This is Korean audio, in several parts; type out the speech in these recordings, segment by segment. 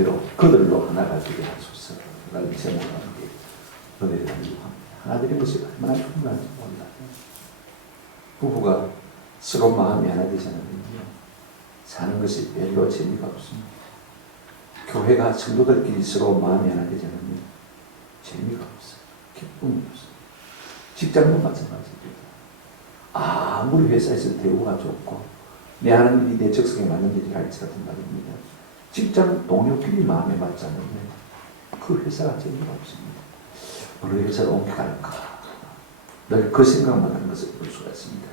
말씀대로 그들로 하나가 되게 하소서 라는 제목으로 함께 은혜를 드리고 하나 되는 것이 얼마나 중요한지 몰라요. 부부가 서로 마음이 하나 되지 않으면요 사는 것이 별로 재미가 없습니다. 교회가 성도들끼리 서로 마음이 하나 되지 않으면 재미가 없어요. 기쁨이 없어요. 직장도 마찬가지입니다. 아무리 회사에서 대우가 좋고 내 하는 일이 내 적성에 맞는 일이 할지라도 말입니다. 직장 동료끼리 마음에 맞지 않으면 그 회사가 재미가 없습니다. 어느 회사로 옮겨갈까 늘 그 생각만 하는 것을 볼 수가 있습니다.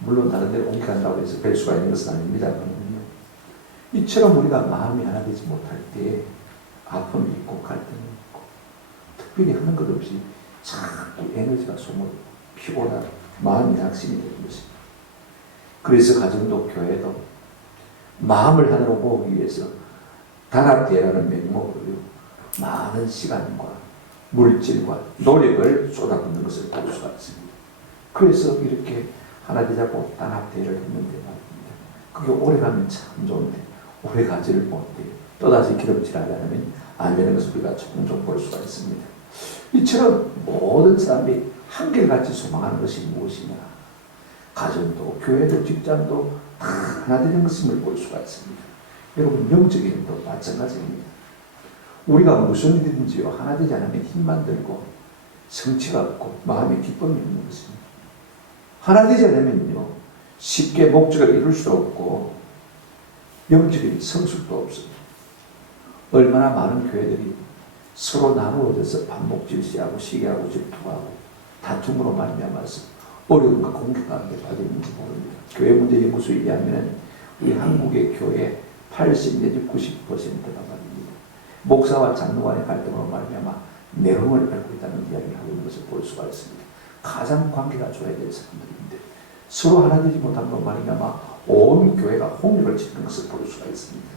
물론 다른 데로 옮겨간다고 해서 뵐 수가 있는 것은 아닙니다만요. 이처럼 우리가 마음이 하나 되지 못할 때 아픔이 있고 갈등이 있고 특별히 하는 것 없이 자꾸 에너지가 소모되고 피곤하고 마음이 낙심이 되는 것입니다. 그래서 가정도 교회도 마음을 하나로 모으기 위해서 단합대회라는 명목으로요 많은 시간과 물질과 노력을 쏟아붓는 것을 볼 수가 있습니다. 그래서 이렇게 하나 되자고 단합대회를 했는데 말입니다. 그게 오래가면 참 좋은데 오래가지를 못해요. 또다시 기름칠하지 않으면 안 되는 것을 우리가 종종 볼 수가 있습니다. 이처럼 모든 사람이 한결같이 소망하는 것이 무엇이냐, 가정도 교회도 직장도 다 하나 되는 것임을 볼 수가 있습니다. 여러분 영적인 일도 마찬가지입니다. 우리가 무슨 일이든지요 하나 되지 않으면 힘만 들고 성취가 없고 마음에 기쁨이 없는 것입니다. 하나 되지 않으면요 쉽게 목적을 이룰 수도 없고 영적인 성숙도 없습니다. 얼마나 많은 교회들이 서로 나누어져서 반목질시하고 시기하고 질투하고 다툼으로 말미암아서 어려움과 공격 가운데 빠졌는지 모릅니다. 교회 문제 연구소에 의하면 우리 한국의 교회 80 내지 90%가 말입니다. 목사와 장로 간의 갈등으로 말미암아 내롱을 앓고 있다는 이야기를 하고 있는 것을 볼 수가 있습니다. 가장 관계가 좋아야 될 사람들인데 서로 하나 되지 못한 것 말미암아 온 교회가 홍역을 치는 것을 볼 수가 있습니다.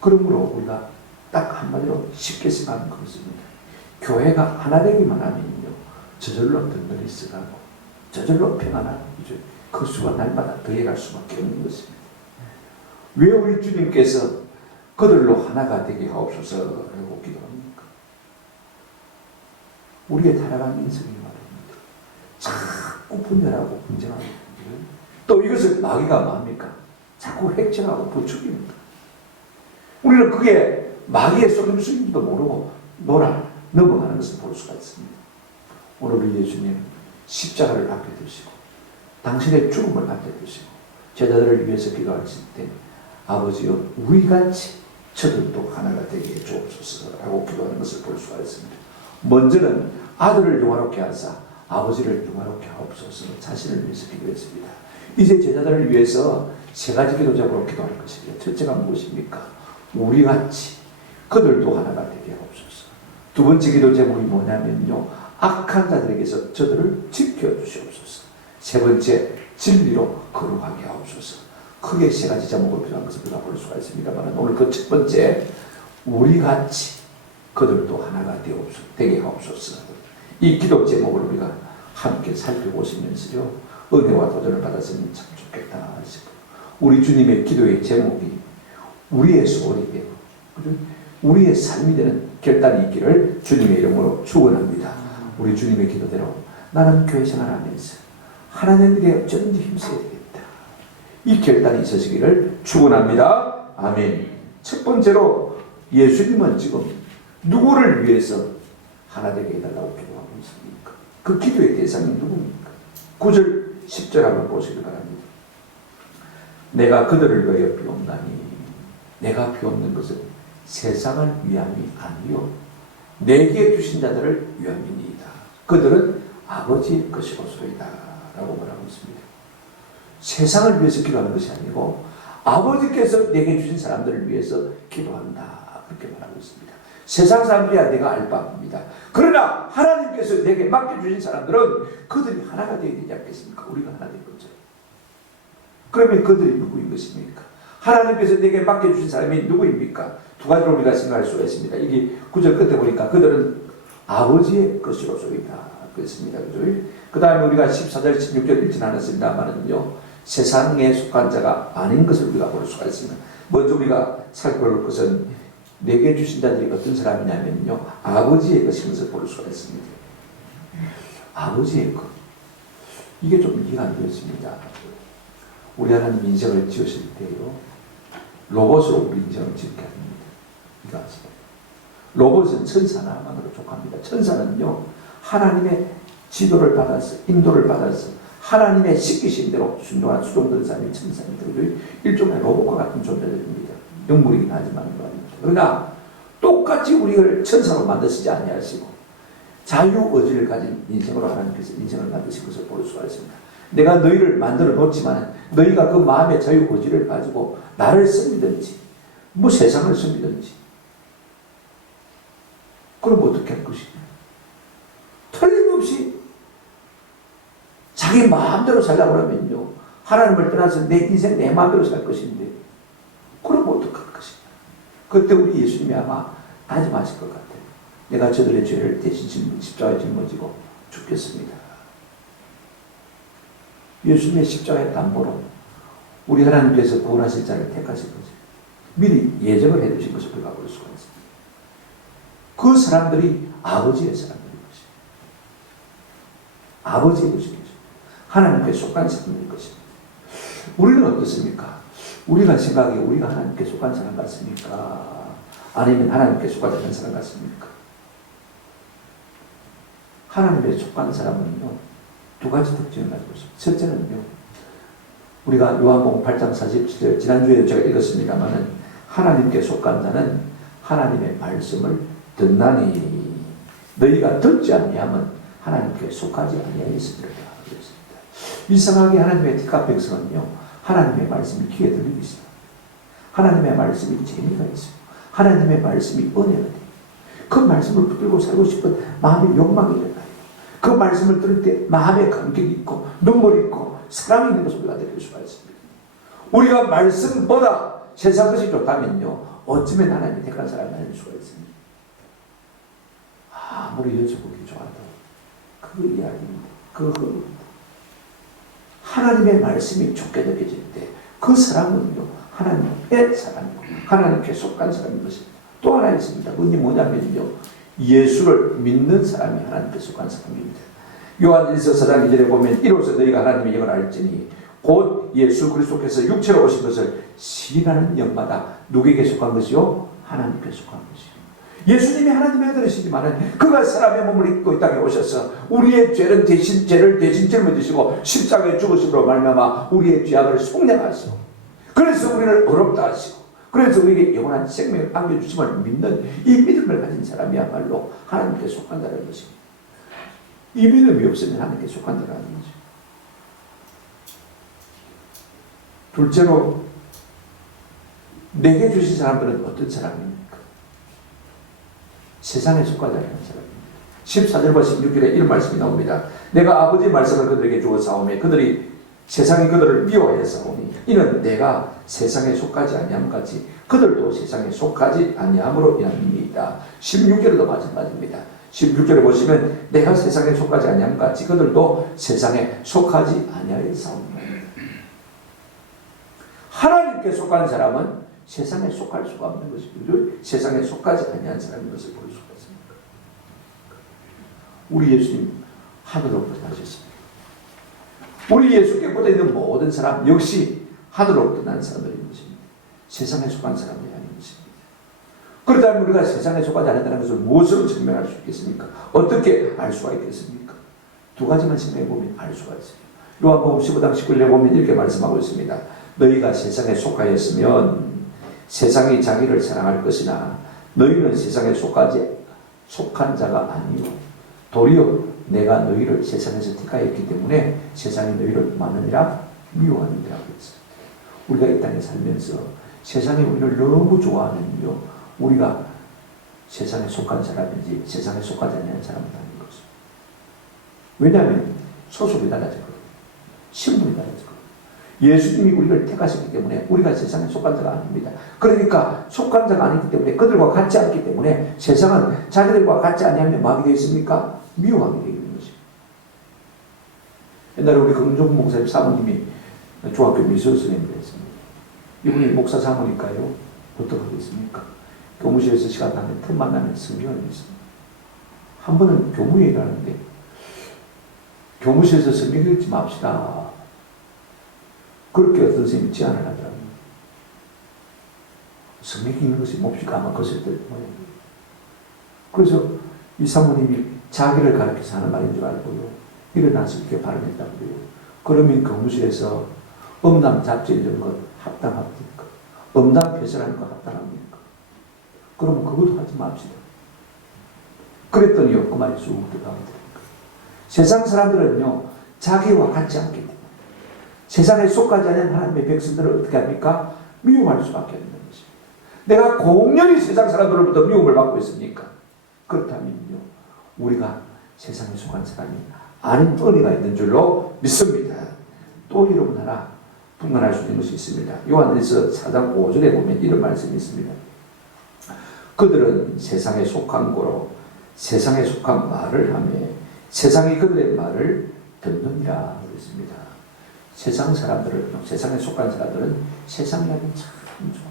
그러므로 우리가 딱 한마디로 쉽게 생각하는 것입니다. 교회가 하나 되기만 하면요 저절로 든든히 쓰가고 저절로 평안하고 그 수가 날마다 더해갈 수밖에 없는 것입니다. 왜 우리 주님께서 그들로 하나가 되게 하옵소서라고 기도합니까? 우리의 타락한 인생이 말입니다. 자꾸 분열하고 분쟁하고 또 이것을 마귀가 뭡니까? 자꾸 획책하고 부추깁니다. 우리는 그게 마귀의 속임수인지도 모르고 넘어가는 것을 볼 수가 있습니다. 오늘 우리 예수님 십자가를 앞에 두시고 당신의 죽음을 앞에 두시고 제자들을 위해서 기도하실 때 아버지여 우리같이 저들도 하나가 되게 해 주옵소서라고 기도하는 것을 볼 수가 있습니다. 먼저는 아들을 영화롭게 하사 아버지를 영화롭게 하옵소서 자신을 위해서 기도했습니다. 이제 제자들을 위해서 세 가지 기도 제목으로 기도할 것입니다. 첫째가 무엇입니까? 우리같이 그들도 하나가 되게 하옵소서. 두 번째 기도 제목이 뭐냐면요 악한 자들에게서 저들을 지켜주시옵소서. 세 번째 진리로 거룩하게 하옵소서. 크게 세 가지 제목으로 기도한 것을 우리가 볼 수가 있습니다만 오늘 그 첫 번째 우리같이 그들도 하나가 되게 하옵소서. 이 기도 제목을 우리가 함께 살펴보시면서요 은혜와 도전을 받았으면 참 좋겠다 싶어요. 우리 주님의 기도의 제목이 우리의 소원이 되고 우리의 삶이 되는 결단이 있기를 주님의 이름으로 축원합니다. 우리 주님의 기도대로 나는 교회 생활하면서 하나님 일에 어쩐지 힘써야 되겠다. 이 결단이 있으시기를 축원합니다. 아멘. 첫 번째로 예수님은 지금 누구를 위해서 하나 되게 해달라고 기도하고 있습니까? 그 기도의 대상이 누굽니까? 9절 10절 한번 보시기 바랍니다. 내가 그들을 위하여 비옵나니 내가 비옵는 것은 세상을 위함이 아니요 내게 주신 자들을 위함이니이다. 그들은 아버지의 것이로소이다 라고 말하고 있습니다. 세상을 위해서 기도하는 것이 아니고 아버지께서 내게 주신 사람들을 위해서 기도한다 그렇게 말하고 있습니다. 세상 사람들이야 내가 알 바입니다. 그러나 하나님께서 내게 맡겨주신 사람들은 그들이 하나가 되어야 되지 않겠습니까? 우리가 하나 된 거죠. 그러면 그들이 누구인 것입니까? 하나님께서 내게 맡겨주신 사람이 누구입니까? 두 가지로 우리가 생각할 수가 있습니다. 이게 9절 끝에 보니까 그들은 아버지의 것이로소이다 그랬습니다. 그 다음에 우리가 14절 16절 읽지 않았습니다만은요 세상에 속한 자가 아닌 것을 우리가 볼 수가 있습니다. 먼저 우리가 살펴볼 것은 내게 주신 자들이 어떤 사람이냐면요, 아버지의 것인 것을 볼 수가 있습니다. 아버지의 것. 이게 좀 이해가 안 되었습니다. 우리 하나님 인생을 지으실 때요, 로봇으로 우리 인생을 지게 합니다. 이거 아세요? 로봇은 천사나만으로 족합니다. 천사는요, 하나님의 지도를 받아서, 인도를 받아서 하나님의 시키신 대로 순종한 수종된 사람이 천사입니다. 일종의 로봇과 같은 존재들입니다. 영물이긴 하지만 말입니다. 그러나 똑같이 우리를 천사로 만드시지 아니하시고 자유의지를 가진 인생으로 하나님께서 인생을 만드신 것을 볼 수가 있습니다. 내가 너희를 만들어 놓지만 너희가 그 마음의 자유의지를 가지고 나를 섬기든지 뭐 세상을 섬기든지 그럼 어떻게 할 것이냐. 틀림없이 자기 마음대로 살려고 하면요, 하나님을 떠나서 내 인생 내 마음대로 살 것인데 그럼 어떻게 할 것이냐. 그때 우리 예수님이 아마 다짐하실 것 같아요. 내가 저들의 죄를 대신 십자가에 짊어지고 죽겠습니다. 예수님의 십자가의 담보로 우리 하나님께서 구원하실 자를 택하신 거죠. 미리 예정을 해두신 것을 우리가 볼 수가 있습니다. 그 사람들이 아버지의 사람들인 것입니다. 아버지의 것입니다. 하나님께 속한 사람인 것입니다. 우리는 어떻습니까? 우리가 생각에 우리가 하나님께 속한 사람 같습니까? 아니면 하나님께 속하지 않은 사람 같습니까? 하나님께 속한 사람은요, 두 가지 특징을 가지고 있습니다. 첫째는요, 우리가 요한복음 8장 47절, 지난주에 제가 읽었습니다마는 하나님께 속한 자는 하나님의 말씀을 듣나니 너희가 듣지 아니하면 하나님께 속하지 아니하였으리라. 이상하게 하나님의 택한 백성은요, 하나님의 말씀이 귀에 들리고 있어요. 하나님의 말씀이 재미가 있어요. 하나님의 말씀이 은혜가 돼요. 그 말씀을 붙들고 살고 싶은 마음의 욕망이 일어나요. 그 말씀을 들을 때 마음의 감격이 있고 눈물이 있고 사랑이 있는 것을 우리가 느낄 수가 있습니다. 우리가 말씀보다 세상 것이 좋다면요, 어쩌면 하나님이 택한 사람이 아닐 수가 있습니다. 아무리 여쭤보기 좋아도 그 이야기입니다. 하나님의 말씀이 좋게 느껴질 때 그 사람은요, 하나님의 사람이고 하나님께 속한 사람인 것입니다. 또 하나 있습니다. 그게 뭐냐면요, 예수를 믿는 사람이 하나님께 속한 사람입니다. 요한 1서 4장 2절에 보면 이로써 너희가 하나님의 영을 알지니 곧 예수 그리스도께서 육체로 오신 것을 시인하는 영마다 누구에게 속한 것이요? 하나님께 속한 것이요. 예수님이 하나님의 아들이시지만 그가 사람의 몸을 입고 이 땅에 오셔서 우리의 죄를 대신 짊어지시고 십자가에 죽으심으로 말미암아 우리의 죄악을 속량하시고 그래서 우리를 어렵다 하시고 그래서 우리에게 영원한 생명을 안겨주심을 믿는 이 믿음을 가진 사람이야말로 하나님께 속한다는 것입니다. 이 믿음이 없으면 하나님께 속한다는 거죠. 둘째로 내게 주신 사람들은 어떤 사람입니까? 세상에 속하지 않는 사람입니다. 14절과 16절에 이런 말씀이 나옵니다. 내가 아버지의 말씀을 그들에게 주어 사오매 그들이 세상이 그들을 미워해 사오니 이는 내가 세상에 속하지 아니함 같이 그들도 세상에 속하지 아니함으로 인함이니이다. 16절에도 마찬가지입니다. 16절에 보시면 내가 세상에 속하지 아니함 같이 그들도 세상에 속하지 아니하여 사옵니다. 하나님께 속한 사람은 세상에 속할 수가 없는 것이고 세상에 속하지 아니한 사람인 것을 볼 수가 있습니다. 우리 예수님 하늘로부터 나셨습니다. 우리 예수께보다 있는 모든 사람 역시 하늘로부터 난 사람들인 것입니다. 세상에 속한 사람이 아닌 것입니다. 그렇다면 우리가 세상에 속하지 않았다는 것을 무엇으로 증명할 수 있겠습니까? 어떻게 알 수가 있겠습니까? 두 가지만 생각해 보면 알 수가 있어요. 요한복음 15장 19절에 보면 이렇게 말씀하고 있습니다. 너희가 세상에 속하였으면 세상이 자기를 사랑할 것이나 너희는 세상에 속한 자가 아니요 도리어 내가 너희를 세상에서 택하였기 때문에 세상이 너희를 많으니라 미워하느니라 그랬습니다. 우리가 이 땅에 살면서 세상이 우리를 너무 좋아하면요, 우리가 세상에 속한 사람인지 세상에 속하지 않는 사람은 아닌 것입니다. 왜냐하면 소속이 달라졌거든요. 신분이 달라졌거든요. 예수님이 우리를 택하셨기 때문에 우리가 세상에 속한 자가 아닙니다. 그러니까 속한 자가 아니기 때문에 그들과 같지 않기 때문에 세상은 자기들과 같지 아니하면 뭐하게 되어 있습니까? 미워하게 되어 있는 것입니다. 옛날에 우리 금종 목사님 사모님이 중학교 미술 선생님이었습니다. 이분이 목사 사모니까요 어떻게 하겠습니까? 교무실에서 시간 나면 틈만 나면 성경을 읽습니다. 한 번은 교무회의를 하는데 교무실에서 성경 읽지 맙시다. 그렇게 어떤 선생님이 제안을 하더라고요. 성경 읽는 것이 몹시 까먹었을 때 모양이에요. 그래서 이 사모님이 자기를 가르쳐서 하는 말인 줄 알고요. 일어나서 이렇게 발언했다고요. 그러면 교무실에서 음담 잡지 이런 것 합당합니까? 음담 폐설하는 거 합당합니까? 그러면 그것도 하지 맙시다. 그랬더니요, 그 말이 쑥 들어가더라고요. 세상 사람들은요, 자기와 같지 않기 때문에 세상에 속하지 않은 하나님의 백성들을 어떻게 합니까? 미움할 수밖에 없는 것입니다. 내가 공연히 세상 사람들로부터 미움을 받고 있습니까? 그렇다면요, 우리가 세상에 속한 사람이 아닌 은혜가 있는 줄로 믿습니다. 또 여러분 하나 분간할 수 있는 것이 있습니다. 요한일서 4장 5절에 보면 이런 말씀이 있습니다. 그들은 세상에 속한 거로 세상에 속한 말을 하며 세상이 그들의 말을 듣느니라 그랬습니다. 세상 사람들은, 세상에 속한 사람들은 세상 이야기 참 좋아합니다.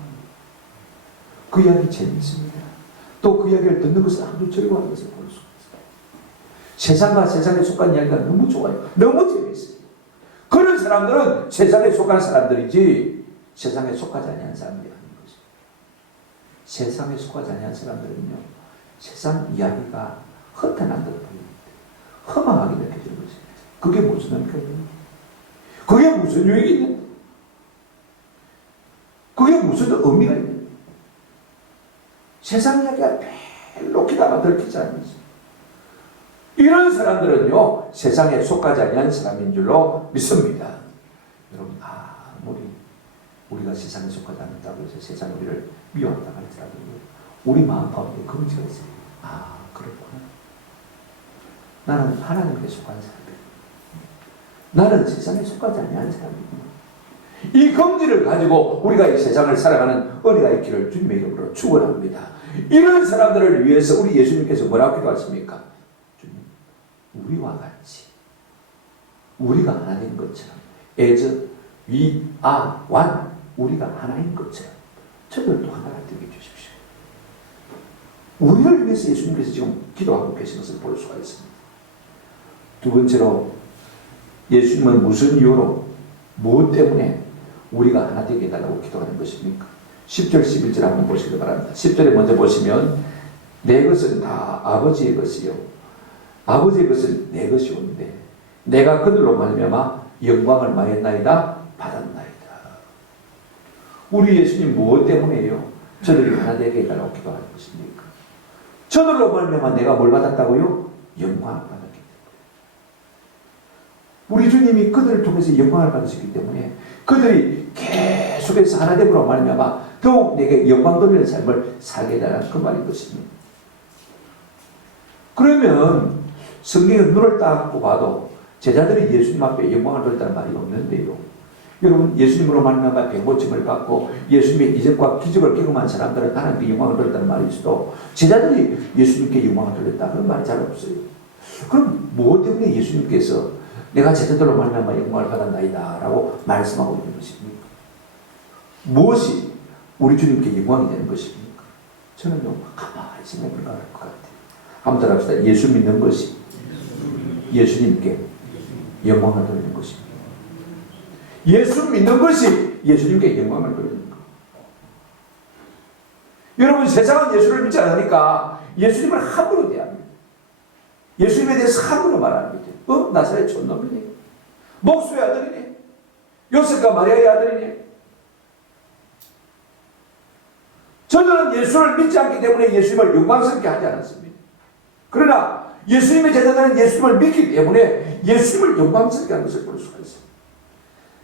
그 이야기 재미있습니다. 또 그 이야기를 듣는 것을 아주 즐거워하는 것을 볼 수 있어요. 세상과 세상에 속한 이야기가 너무 좋아요. 너무 재미있어요. 그런 사람들은 세상에 속한 사람들이지 세상에 속하지 아니한 사람들이 아닌 거죠. 세상에 속하지 아니한 사람들은요, 세상 이야기가 허탄한 듯 보입니다. 허망하게 느껴지는 거죠. 그게 무슨 의미입니까? 그게 무슨 유익이 있는데? 그게 무슨 의미가 있는데? 세상 이야기가 별로 귀담아 들키지 않는지. 이런 사람들은요, 세상에 속하지 아니한 사람인 줄로 믿습니다. 여러분, 아무리 우리가 세상에 속하지 않는다고 해서 세상이 우리를 미워한다고 할지라도 우리 마음 가운데 금지가 있어요. 그렇구나. 나는 하나님께 속한 사람이야. 나는 세상에 속하지 아니한 사람이구나. 이 검지를 가지고 우리가 이 세상을 살아가는 은혜가 있기를 주님의 이름으로 축원합니다. 이런 사람들을 위해서 우리 예수님께서 뭐라고 기도하십니까? 주님, 우리와 같이 우리가 하나 된 것처럼 as we are one, 우리가 하나인 것처럼 저들도 하나가 되게 해주십시오. 우리를 위해서 예수님께서 지금 기도하고 계신 것을 볼 수가 있습니다. 두 번째로, 예수님은 무슨 이유로, 무엇 때문에 우리가 하나 되게 해달라고 기도하는 것입니까? 10절 11절 한번 보시기 바랍니다. 10절에 먼저 보시면 내 것은 다 아버지의 것이요 아버지의 것은 내 것이 온데 내가 그들로 말미암아 영광을 받았나이다. 우리 예수님 무엇 때문에요? 저들이 하나 되게 해달라고 기도하는 것입니까? 저들로 말미암아 내가 뭘 받았다고요? 영광을 받았기 때문에. 우리 주님이 그들을 통해서 영광을 받으셨기 때문에 그들이 계속해서 하나됨으로 말미암아 더욱 내게 영광 돌리는 삶을 살게 해달라는 그 말인 것입니다. 그러면 성경에 눈을 딱 봐도 제자들이 예수님 앞에 영광을 돌렸다는 말이 없는데요. 여러분, 예수님으로 말미암아 병고침을 받고 예수님의 이적과 기적을 경험한 사람들은 하나님께 영광을 돌렸다는 말이 있어도 제자들이 예수님께 영광을 돌렸다 그런 말이 잘 없어요. 그럼 무엇 때문에 예수님께서 내가 제자들로 말미암아 영광을 받았나이다 라고 말씀하고 있는 것입니까? 무엇이 우리 주님께 영광이 되는 것입니까? 저는요, 가만히 생각해 볼 것 같아요. 한번 따라합시다. 예수 믿는 것이 예수님께 영광을 돌리는 것입니다. 예수 믿는 것이 예수님께 영광을 돌리는 것. 여러분, 세상은 예수를 믿지 않으니까 예수님을 함부로 대합니다. 예수님에 대해서 함부로 말합니다. 나사렛 촌놈이네. 목수의 아들이네. 요셉과 마리아의 아들이네. 저들은 예수를 믿지 않기 때문에 예수님을 영광스럽게 하지 않았습니다. 그러나 예수님의 제자들은 예수님을 믿기 때문에 예수님을 영광스럽게 하는 것을 볼 수가 있습니다.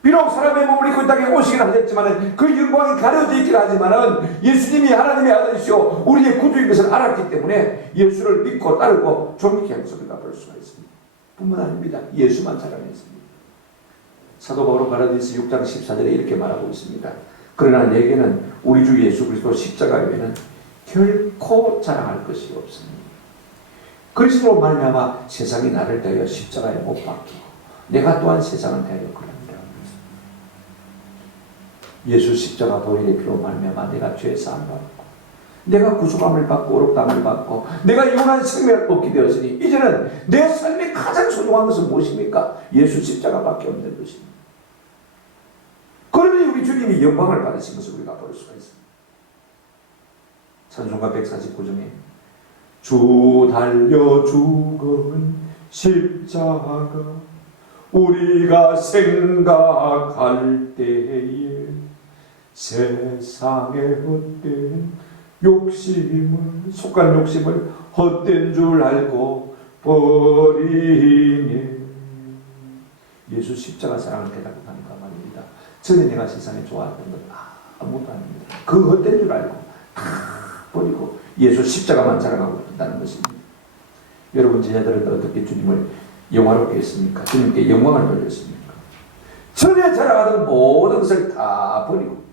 비록 사람의 몸을 입고 이 땅에 오시긴 하셨지만 그 영광이 가려져 있긴 하지만 예수님이 하나님의 아들이시오 우리의 구주인 것을 알았기 때문에 예수를 믿고 따르고 존귀케 하는 것을 우리가 볼 수가 있습니다. 뿐만 아닙니다. 예수만 자랑했습니다. 사도 바울은 갈라디아서 6장 14절에 이렇게 말하고 있습니다. 그러나 내게는 우리 주 예수 그리스도 십자가 외에는 결코 자랑할 것이 없습니다. 그리스도로 말미암아 세상이 나를 대하여 십자가에 못 박히고 내가 또한 세상을 대하여 그럽니다. 예수 십자가 보혈의 피로 말미암아 내가 죄 사함 받고 내가 구속함을 받고 오록담을 받고 내가 영원한 생명을 얻게 되었으니 이제는 내 삶의 가장 소중한 것은 무엇입니까? 예수 십자가밖에 없는 것입니다. 그러니 우리 주님이 영광을 받으신 것을 우리가 볼 수가 있습니다. 찬송가 149중에 주 달려 죽은 십자가 우리가 생각할 때에 세상의 헛된 욕심을 속간 욕심을 헛된 줄 알고 버리네. 예수 십자가 사랑을 깨닫고 가니까 말입니다. 전에 내가 세상에 좋아했던 건 아무것도 아닙니다. 그 헛된 줄 알고 다 버리고 예수 십자가만 자랑하고 있다는 것입니다. 여러분 제자들은 어떻게 주님을 영화롭게 했습니까? 주님께 영광을 돌렸습니까? 전에 자랑하던 모든 것을 다 버리고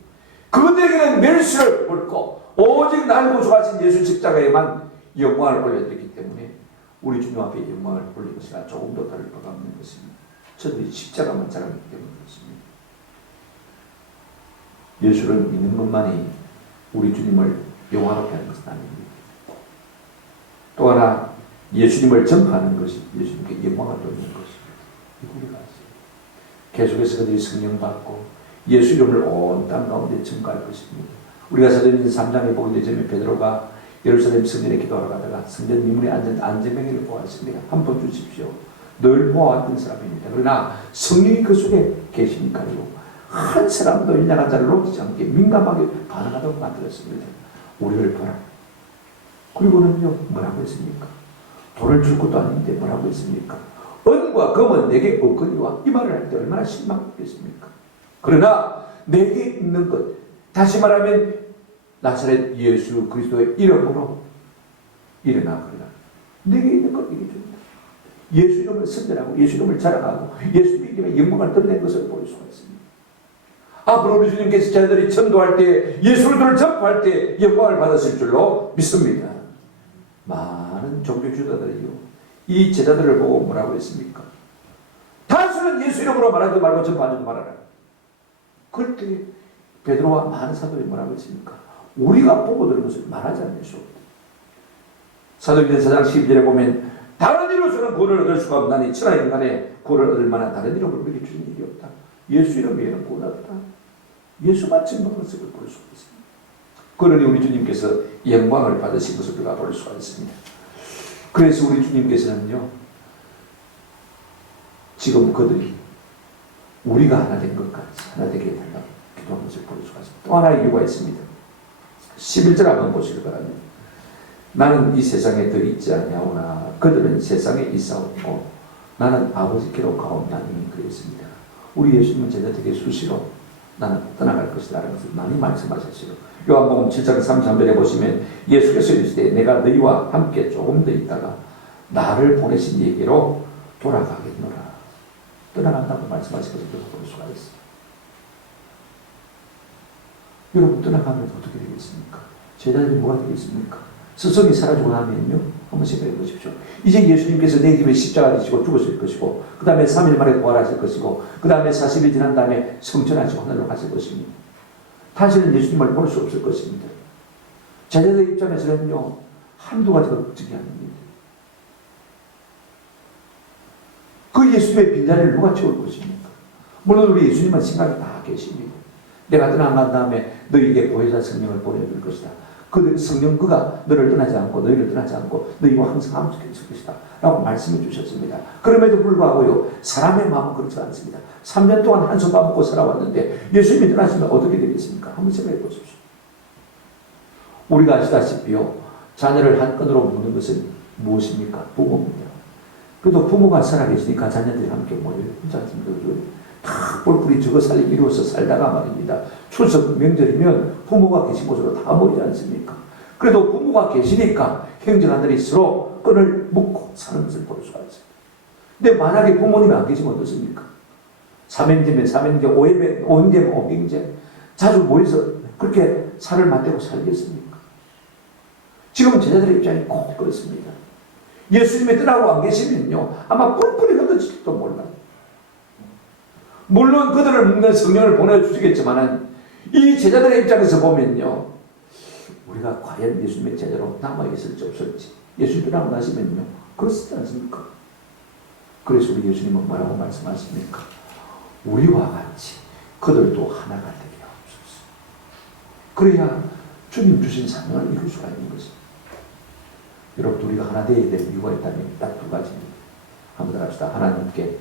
그들에게는 멸시를 옳고 오직 날 구속하신 예수 십자가에만 영광을 올려드렸기 때문에 우리 주님 앞에 영광을 올린 것이나 조금도 다를 바가 없는 것입니다. 저들이 십자가만 자랑했기 때문에 그렇습니다. 예수를 믿는 것만이 우리 주님을 영화롭게 하는 것은 아닙니다. 또 하나 예수님을 전파하는 것이 예수님께 영광을 돌리는 것입니다. 우리가 계속해서 그들이 성령 받고 예수 이름을 온 땅 가운데 전가할 것입니다. 우리가 사도행전 3장에 보게 되면 베드로가 예루살렘 성전에 기도하러 가다가 성전 미문에 앉은 안전뱅이를 보았습니다. 한 번 주십시오. 늘 보아왔던 사람입니다. 그러나 성령이 그 속에 계시니까요. 한 사람도 일냥한 자를 놓치지 않게 민감하게 반응하도록 만들었습니다. 우리를 보라. 그리고는요 뭐라고 했습니까? 돈을 줄 것도 아닌데 뭐라고 했습니까? 은과 금은 내게 없거니와 이 말을 할 때 얼마나 실망했겠습니까? 그러나 내게 있는 것, 다시 말하면 나사렛 예수 그리스도의 이름으로 일어나거라. 내게 있는 것 얘기해 줍니다. 예수 이름을 선전하고 예수 이름을 자랑하고 예수 이름의 영광을 드러낸 것을 볼 수가 있습니다. 앞으로 우리 주님께서 자들이 전도할 때 예수를 전파할 때 영광을 받았을 줄로 믿습니다. 많은 종교 지도자들이요 이 제자들을 보고 뭐라고 했습니까? 단순한 예수 이름으로 말하지 말고 전파하지 말아라. 그럴 때 베드로와 많은 사도들이 뭐라고 했습니까? 우리가 보고 들은 것을 말하지 않을 수 없다. 사도행전 4장 12절에 보면 다른 이로서는 구원을 얻을 수가 없나니 천하 인간의 구원을 얻을 만한 다른 이름으로 우리에게 주신 일이 없다. 예수 이름 외에는 구원 없다. 예수만 증거한 것을 볼 수가 있습니다. 그러니 우리 주님께서 영광을 받으신 것을 우리가 볼 수가 있습니다. 그래서 우리 주님께서는요 지금 그들이 우리가 하나 된 것까지 하나 되게 해달라고 기도한 것을 볼 수가 있습니다. 또 하나의 이유가 있습니다. 11절 한번 보시기 바랍니다. 나는 이 세상에 더 있지 아니하오나 그들은 세상에 있사오고 나는 아버지께로 가옵나니 그랬습니다. 우리 예수님은 제자들에게 수시로 나는 떠나갈 것이다 라는 것을 많이 말씀하셨어요. 요한복음 7장 33절에 보시면 예수께서 이르시되 내가 너희와 함께 조금 더 있다가 나를 보내신 이에게로 돌아가겠노라. 떠나간다고 말씀하신 것을 볼 수가 있어요. 여러분 떠나가면 어떻게 되겠습니까? 제자들이 뭐가 되겠습니까? 스승이 사라지고 나면요 한번 생각해 보십시오. 이제 예수님께서 내 집에 십자가 지시고 죽으실 것이고 그 다음에 3일 만에 부활하실 것이고 그 다음에 40일 지난 다음에 성천하시고 하늘로 가실 것입니다. 다시는 예수님을 볼 수 없을 것입니다. 제자들 입장에서는요 한두 가지가 걱정이 아닙니다. 그 예수님의 빈자리를 누가 채울 것입니까? 물론 우리 예수님은 생각이 다 계십니다. 내가 떠나간 다음에 너희에게 보혜사 성령을 보내줄 것이다. 그 성령 그가 너를 떠나지 않고 너희를 떠나지 않고 너희와 항상 함께 있을 것이다 라고 말씀해 주셨습니다. 그럼에도 불구하고요 사람의 마음은 그렇지 않습니다. 3년 동안 한숨 밥 먹고 살아왔는데 예수님이 떠나시면 어떻게 되겠습니까? 한번 생각해 보십시오. 우리가 아시다시피요 자녀를 한 끈으로 묶는 것은 무엇입니까? 부모입니다. 그래도 부모가 살아계시니까 자녀들이 함께 모여요. 그렇지 않습니까? 다 뿔뿔이 적어 살림 이루어서 살다가 말입니다. 추석 명절이면 부모가 계신 곳으로 다 모이지 않습니까? 그래도 부모가 계시니까 형제자들이 서로 끈을 묶고 사는 것을 볼 수가 있습니다. 근데 만약에 부모님이 안 계시면 어떻습니까? 삼형제면 삼형제, 오형제면 오형제 자주 모여서 그렇게 살을 맞대고 살겠습니까? 지금은 제자들의 입장이 꼭 그렇습니다. 예수님이 떠나고 안 계시면요 아마 뿔뿔이 흩어질지도 몰라요. 물론 그들을 묶는 성령을 보내주시겠지만 이 제자들의 입장에서 보면요 우리가 과연 예수님의 제자로 남아있을지 없을지 예수님이 나고 나시면요 그렇지 않습니까? 그래서 우리 예수님은 뭐라고 말씀하십니까? 우리와 같이 그들도 하나가 되게 하옵소서. 그래야 주님 주신 사명을 이룰 수가 있는 것입니다. 여러분 우리가 하나 되어야 될 이유가 있다면 딱 두 가지입니다. 한번 더 합시다. 하나님께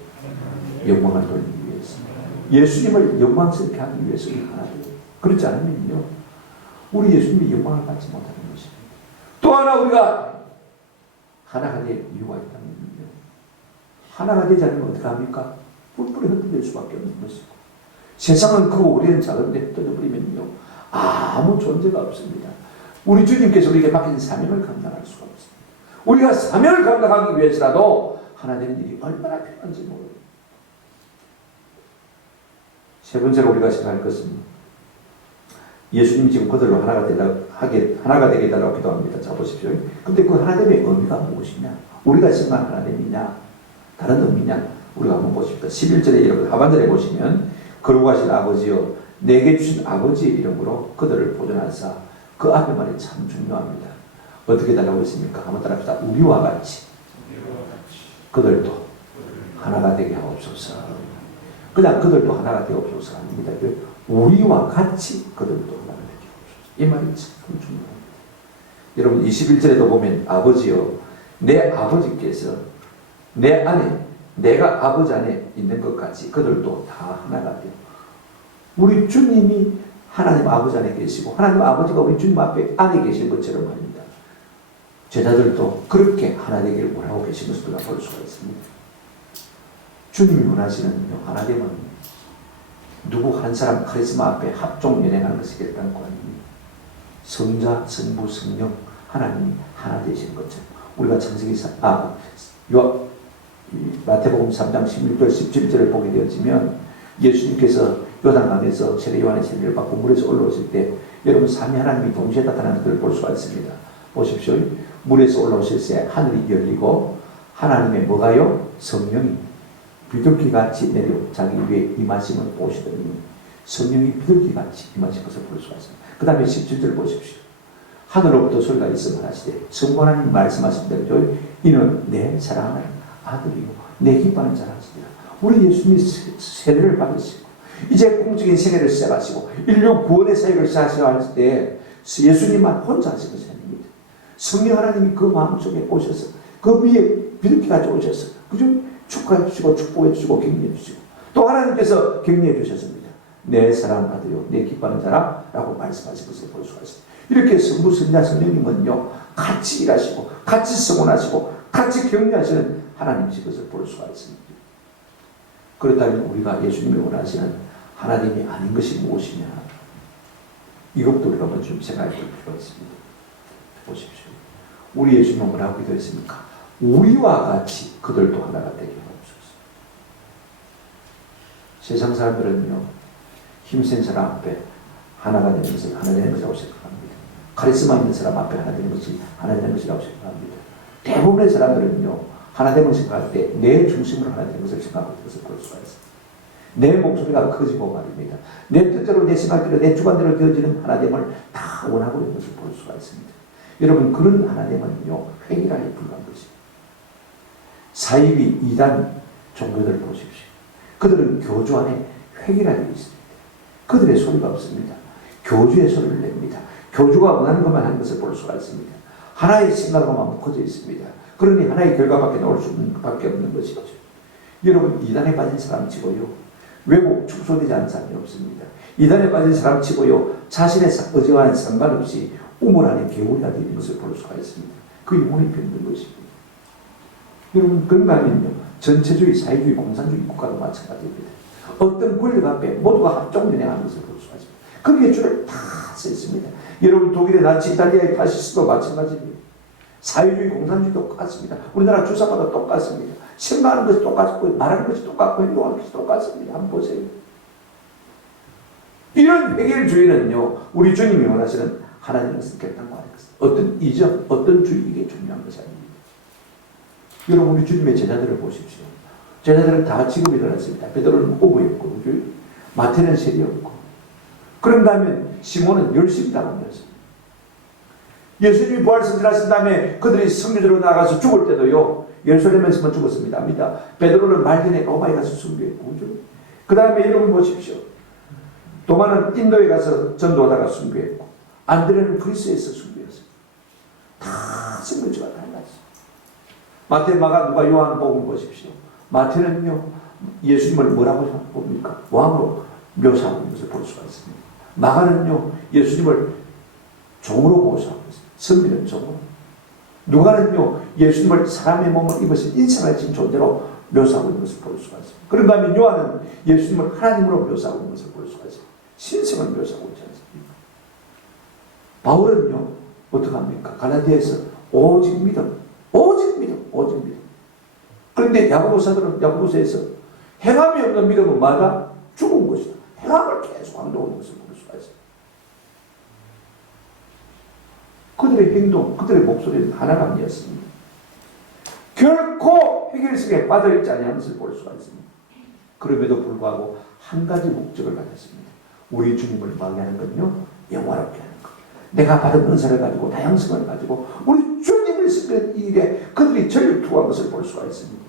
영광을 돌리기 위해서, 예수님을 영광스럽게 하기 위해서 우리가 하나 되어야 돼요. 그렇지 않으면요 우리 예수님이 영광을 받지 못하는 것입니다. 또 하나 우리가 하나가 될 이유가 있다면요 하나가 되지 않으면 어떻게 합니까? 뿔뿔이 흩어질 수밖에 없는 것이고, 세상은 그 오랜 작은데 흩어져버리면요 아무 존재가 없습니다. 우리 주님께서 우리에게 맡긴 사명을 감당할 수가 없습니다. 우리가 사명을 감당하기 위해서라도 하나 되는 일이 얼마나 필요한지 모릅니다. 세 번째로 우리가 생각할 것은 예수님이 지금 그들로 하나가 되게 해달라고 기도합니다. 자 보십시오. 근데 그 하나됨의 의미가 무엇이냐? 우리가 생각하는 하나됨이냐? 다른 의미냐? 우리가 한번 보십시오. 11절에 여러분 하반절에 보시면 거룩하신 아버지여 내게 주신 아버지의 이름으로 그들을 보존하사, 그 앞에 말이 참 중요합니다. 어떻게 달라고 했습니까? 한번 따라합시다. 우리와 같이 그들도 하나가 되게 하옵소서. 그냥 그들도 하나가 되게 하옵소서 아닙니다. 우리와 같이 그들도 하나가 되게 하옵소서. 이 말이 참 중요합니다. 여러분 21절에도 보면 아버지여 내 아버지께서 내 안에 내가 아버지 안에 있는 것 같이 그들도 다 하나가 되어, 우리 주님이 하나님 아버지 안에 계시고 하나님 아버지가 우리 주님 앞에 안에 계신 것처럼 말입니다. 제자들도 그렇게 하나 되기를 원하고 계신 것을 우리가 볼 수가 있습니다. 주님이 원하시는 하나됨은 누구 한 사람 카리스마 앞에 합종 연행하는 것이 결단코 아닙니다. 성자, 성부, 성령 하나님이 하나 되시는 것처럼 우리가 창세기 마태복음 3장 16절 17절을 보게 되어지면 예수님께서 요단강에서 세례 요한의 세례를 받고 물에서 올라오실 때 여러분 삼위 하나님이 동시에 나타나는 것을 볼 수가 있습니다. 보십시오. 물에서 올라오실 때 하늘이 열리고 하나님의 뭐가요? 성령이 비둘기같이 내려 자기 위에 임하심을 보시더니 성령이 비둘기같이 임하신 것을 볼 수가 있습니다. 그 다음에 17절 보십시오. 하늘로부터 소리가 있어 말하시되 성부 하나님 말씀하신 대로 이는 내 사랑하는 아들이고 내 기뻐하는 자라 하시니라. 우리 예수님이 세례를 받으시고 이제 공적인 생애를 시작하시고 인류 구원의 사역을 시작하실 때 예수님만 혼자 하신 것이 아닙니다. 성령 하나님이 그 마음속에 오셔서 그 위에 비둘기같이 오셔서 그죠? 축하해 주시고 축복해 주시고 격려해 주시고 또 하나님께서 격려해 주셨습니다. 내 사랑하는 아들이요 내 기뻐하는 자라 라고 말씀하신 것을 볼 수가 있습니다. 이렇게 성부, 성자, 성령님은요 같이 일하시고 같이 성원하시고 같이 격려하시는 하나님이신 것을 볼 수가 있습니다. 그렇다면 우리가 예수님이 원하시는 하나님이 아닌 것이 무엇이냐, 이것도 우리가 먼저 좀 생각해 볼 필요가 있습니다. 보십시오. 우리 예수님은 뭐라고 기도했습니까? 우리와 같이 그들도 하나가 되게 하옵소서. 세상 사람들은요 힘센 사람 앞에 하나가 되는 것을 하나 되는 것이라고 생각합니다. 카리스마 있는 사람 앞에 하나 되는 것이 하나 되는 것이라고 생각합니다. 대부분의 사람들은요 하나 되는 것을 생각할 때 내 중심으로 하나 되는 것을 생각하는 것을 볼 수가 있습니다. 내 목소리가 커지고 말입니다. 내 뜻대로 내 생각대로 내 주관대로 되어지는 하나됨을 다 원하고 있는 것을 볼 수가 있습니다. 여러분 그런 하나됨은요 획일화에 불과한 것입니다. 사이비 이단 종교들을 보십시오. 그들은 교주 안에 획일화되어 있습니다. 그들의 소리가 없습니다. 교주의 소리를 냅니다. 교주가 원하는 것만 하는 것을 볼 수가 있습니다. 하나의 생각으로만 묶어져 있습니다. 그러니 하나의 결과밖에 나올 수 없는 것밖에 없는 것이죠. 여러분 이단에 빠진 사람 치고요 외국 축소되지 않은 사람이 없습니다. 이단에 빠진 사람 치고요 자신의 의지와는 상관없이 우물 안에 개울이가 되는 것을 볼 수가 있습니다. 그 영혼이 병든 것입니다. 여러분 그런가 하면요 전체주의, 사회주의, 공산주의 국가도 마찬가지입니다. 어떤 권력 앞에 모두가 합종 연행하는 것을 볼 수가 있습니다. 거기에 줄을 다 서 있습니다. 여러분 독일의 나치, 이탈리아의 파시스트도 마찬가지입니다. 사회주의, 공산주의 똑같습니다. 우리나라 주사파도 똑같습니다. 생각하는 것이 똑같고 말하는 것이 똑같고 행동하는 것이 똑같습니다. 한번 보세요. 이런 해결주의는요 우리 주님이 원하시는 하나님의 것은 결단과 아닌 것은 어떤 이적, 어떤 주의 이게 중요한 것이 아닙니다. 여러분 우리 주님의 제자들을 보십시오. 제자들은 다 직업이 일어났습니다. 베드로는 어부였고 마태는 세리였고 그런가 하면 시몬은 열심히 나오면서 예수님이 부활승진하신 다음에 그들이 성교지로 나가서 죽을 때도요, 예루살렘에서만 죽었습니다. 합니다. 베드로는 말년에 로마에 가서 순교했고, 그 다음에 여러분 보십시오. 도마는 인도에 가서 전도하다가 순교했고, 안드레는 그리스에서 순교했어요. 다 성교지가 달랐어요. 마태, 마가, 누가, 요한복음 보십시오. 마태는요, 예수님을 뭐라고 봅니까? 왕으로 묘사하고 있는 것을 볼 수가 있습니다. 마가는요, 예수님을 종으로 묘사하고 있습니다. 성비는 종으로. 누가는요, 예수님을 사람의 몸을 입으신 인상을 진 존재로 묘사하고 있는 것을 볼 수가 있습니다. 그런가 하면 요한은 예수님을 하나님으로 묘사하고 있는 것을 볼 수가 있습니다. 신성을 묘사하고 있지 않습니까? 바울은요, 어떡합니까? 갈라디아에서 오직 믿음, 오직 믿음, 오직 믿음. 그런데 야고보사들은 야고보서에서 행함이 없는 믿음은 뭐다? 죽은 것이다. 행함을 계속 강조하는 것을 볼 수가 있어요. 그들의 행동, 그들의 목소리는 하나가 아니었습니다. 결코 해결책에 빠져있지 않은 것을 볼 수가 있습니다. 그럼에도 불구하고 한 가지 목적을 가졌습니다. 우리 주님을 망하는 건요, 영화롭게 하는 것. 내가 받은 은사를 가지고 다양성을 가지고 우리 주님을 쓰는 일에 그들이 전력 투구한 것을 볼 수가 있습니다.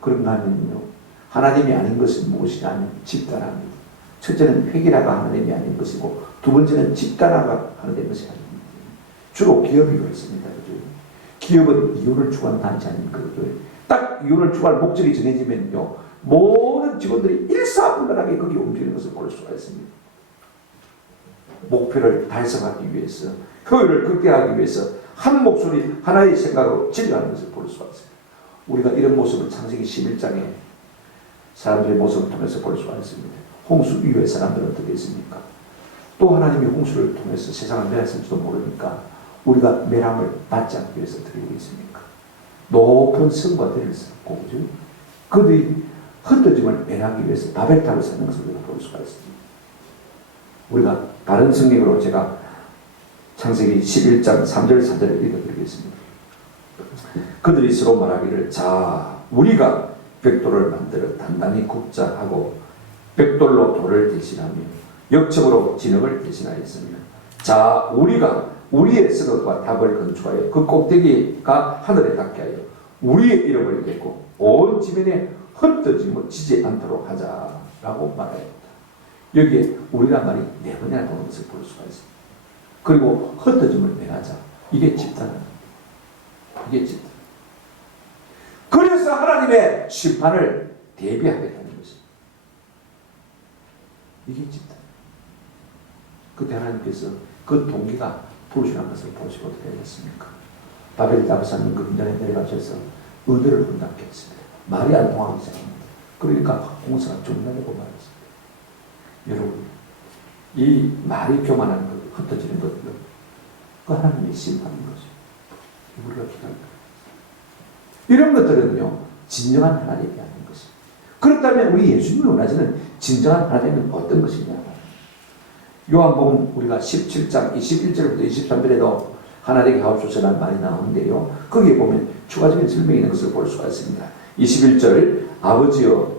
그런가 하면요, 하나님이 아닌 것은 무엇이냐 하면 집단합니다. 첫째는 회개라가 하나님이 아닌 것이고, 두 번째는 집단화가 하나님의 것이 아닙니다. 주로 기업이 그렇습니다. 그죠? 기업은 이윤을 추구하는 단체 아닙니까? 그죠? 딱 이윤을 추구할 목적이 정해지면요, 모든 직원들이 일사불란하게 거기에 움직이는 것을 볼 수가 있습니다. 목표를 달성하기 위해서, 효율을 극대화하기 위해서 한 목소리, 하나의 생각으로 진행하는 것을 볼 수가 있습니다. 우리가 이런 모습을 창세기 11장에 사람들의 모습을 통해서 볼 수가 있습니다. 홍수 이후의 사람들은 어떻게 했습니까? 또 하나님이 홍수를 통해서 세상을 멸했을지도 모르니까 우리가 멸함을 받지 않기 위해서 어떻게 되겠습니까? 높은 성과 대를 쌓고, 그죠? 그들이 흩어짐을 멸하기 위해서 바벨탑을 쌓는 것을 우리가 볼 수가 있습니다. 우리가 다른 성경으로 제가 창세기 11장 3절 4절을 읽어드리겠습니다. 그들이 서로 말하기를, 자, 우리가 벽돌을 만들어 단단히 굽자 하고 벽돌로 돌을 대신하며 역청으로 진흙을 대신하였으며, 자, 우리가 우리의 서것과 탑을 건축하여 그 꼭대기가 하늘에 닿게 하여 우리의 이름을 뱉고 온 지면에 흩어지지 않도록 하자라고 말하였다. 여기에 우리란 말이 4번이나 나오는 것을 볼 수가 있습니다. 그리고 흩어짐을 면하자. 이게 집단입니다. 이게 집단. 그래서 하나님의 심판을 대비하겠다는 것입니다. 이게 집단. 그때 하나님께서 그 동기가 불순한 것을 보시고 어떻게 하셨습니까? 바벨탑을 쌓는 그 인전에 내려가셔서 의들을 분담케 했습니다. 말이 안 통하기 시작합니다. 그러니까 홍수가 중단되고 말았습니다. 여러분, 이 말이 교만한 것, 흩어지는 것들, 그 하나님의 심판인 거죠. 우리가 기다릴 거예요. 이런 것들은요, 진정한 하나님이 아닌 것입니다. 그렇다면 우리 예수님이 원하시는 진정한 하나님은 어떤 것이냐? 요한복음 우리가 17장 21절부터 23절에도 하나님께 하옵소서라는 말이 나오는데요, 거기에 보면 추가적인 설명이 있는 것을 볼 수가 있습니다. 21절, 아버지여,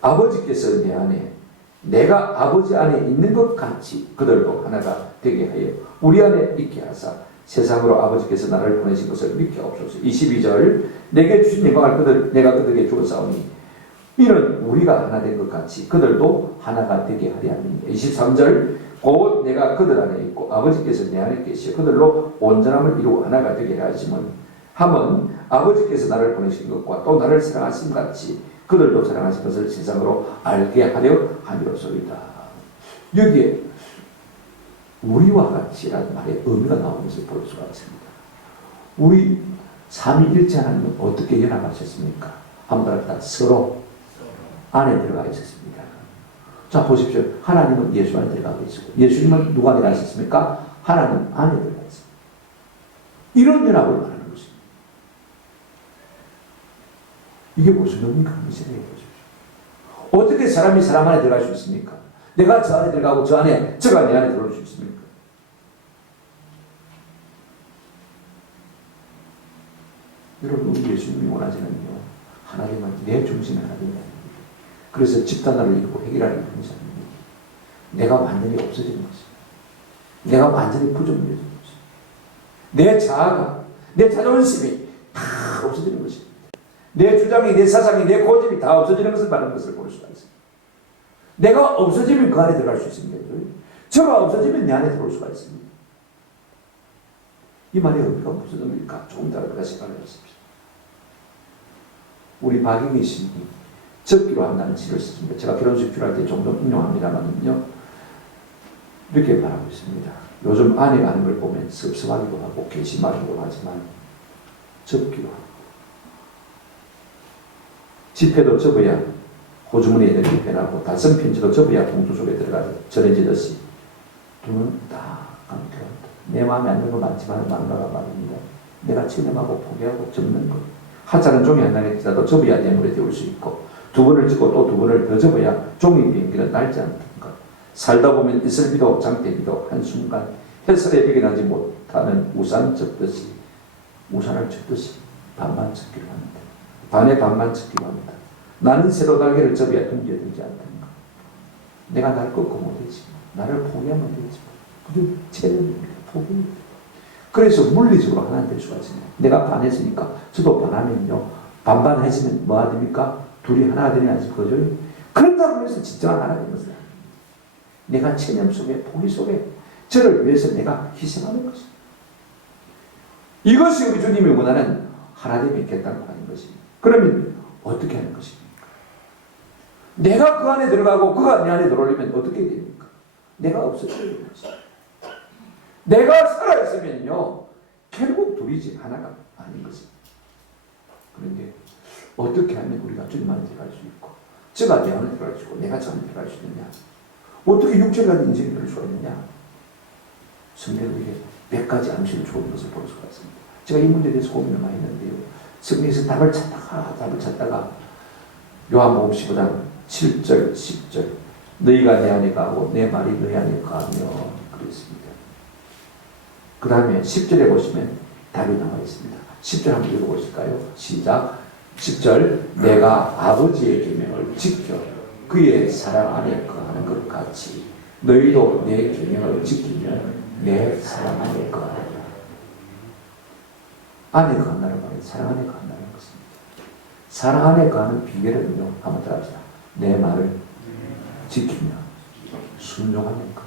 아버지께서 내 안에, 내가 아버지 안에 있는 것 같이 그들도 하나가 되게 하여 우리 안에 있게 하사 세상으로 아버지께서 나를 보내신 것을 믿게 하옵소서. 22절, 내게 주신 영광을 내가 그들에게 주었사오니 이는 우리가 하나 된 것 같이 그들도 하나가 되게 하려 함이니라. 23절, 곧 내가 그들 안에 있고 아버지께서 내 안에 계시어 그들로 온전함을 이루어 하나가 되게 하심은 아버지께서 나를 보내신 것과 또 나를 사랑하신 같이 그들도 사랑하신 것을 세상으로 알게 하려 함이로소이다. 여기에 우리와 같이라는 말의 의미가 나오는 것을 볼 수가 있습니다. 우리 삼위일체 하나님은 어떻게 연합하셨습니까? 한번 다 서로 안에 들어가 있었습니다. 자, 보십시오. 하나님은 예수 안에 들어가 계시고 예수님은 누가 들어가 있었습니까? 하나님 안에 들어가 있습니다. 이런 연합을 말하는 것입니다. 이게 무슨 의미인가 한번 생각해 보십시오. 어떻게 사람이 사람 안에 들어갈 수 있습니까? 내가 저 안에 들어가고 저가 내 안에 들어올 수 있습니까? 여러분, 우리 예수님이 원하시는요, 하나님은 내 중심의 하나님이 아닙니다. 그래서 집단화를 이루고 해결하는 분이 아닙니다. 내가 완전히 없어지는 것입니다. 내가 완전히 부정해지는 것입니다. 내 자아가, 내 자존심이 다 없어지는 것입니다. 내 주장이, 내 사상이, 내 고집이 다 없어지는 것을 말하는 것을 볼 수가 있습니다. 내가 없어지면 그 안에 들어갈 수 있습니다. 저가 없어지면 내 안에 들어올 수가 있습니다. 이 말의 의미가 무슨 의미일까? 조금 더 우리가 생각해 보십시오. 우리 박영희 신이 적기로 한다는 시를 썼습니다. 제가 결혼식 필요할 때 종종 인용합니다만요. 이렇게 말하고 있습니다. 요즘 아내가 하는 걸 보면 섭섭하기도 하고 괘씸하기도 하지만 접기로 하고 지폐도 접어야 호주머니에 있는 게 변하고 달성 편지도 접어야 봉투 속에 들어가서 전해지듯이 눈은 다 감겨한다. 내 마음에 안 드는 거 많지만 많은가 말입니다. 내가 체념하고 포기하고 접는 것. 하찮은 종이 한 장에 찢어도 접어야 뇌물에 데울 수 있고 두 번을 찍고 또 두 번을 더 접어야 종이 비행기는 날지 않던가. 살다 보면 이슬비도 장대비도 한순간 햇살에 비견하지 못하는 우산 접듯이 우산을 접듯이 반만 접기로 합니다. 반에 반만 접기로 합니다. 나는 새로 달걀을 접어야 둥지어들지 않던가. 내가 날 꺾고 못되지. 나를 포기하면 되지. 그게 체념입니다. 포기입니다. 그래서 물리적으로 하나 될 수가 있습니다. 내가 반했으니까 저도 반하면요. 반반 했으면 뭐가 됩니까? 둘이 하나가 되냐지 그죠? 그런다고 해서 진정한 하나가 되는 것은 내가 체념 속에 포기 속에 저를 위해서 내가 희생하는 것입니다. 이것이 우리 주님이 원하는 하나님이 있겠다는 거 아닌 것입니다. 그러면 어떻게 하는 것입니까? 내가 그 안에 들어가고 그가 내 안에 들어오려면 어떻게 됩니까? 내가 없어져야 되는 것입니다. 내가 살아있으면요 결국 둘이지 하나가 아닌 것입니다. 그런데 어떻게 하면 우리가 주님 안에 들어갈 수 있고 저가 내 안에 들어갈 수 있고 내가 저 안에 들어갈 수 있느냐, 어떻게 육체를 가진 인생이 될 수가 있느냐. 성경에 몇 가지 암시를 주는 것을 볼 수가 있습니다. 제가 이 문제에 대해서 고민을 많이 했는데요. 성경에서 답을 찾다가 요한복음 15장 7절 10절 너희가 내 안에 가고 내 말이 너희 안에 가며 그랬습니다. 그 다음에 10절에 보시면 답이 나와 있습니다. 10절 한번 읽어보실까요? 시작. 10절 내가 아버지의 계명을 지켜 그의 사랑 안에 거하는 것 같이 너희도 내 계명을 지키면 내 사랑 안에 거하리라. 안에 거한다는 말은 사랑 안에 거한다는 것입니다. 사랑 안에 거하는 비결은요, 한번 들어봅시다. 내 말을 지키며 순종하는 그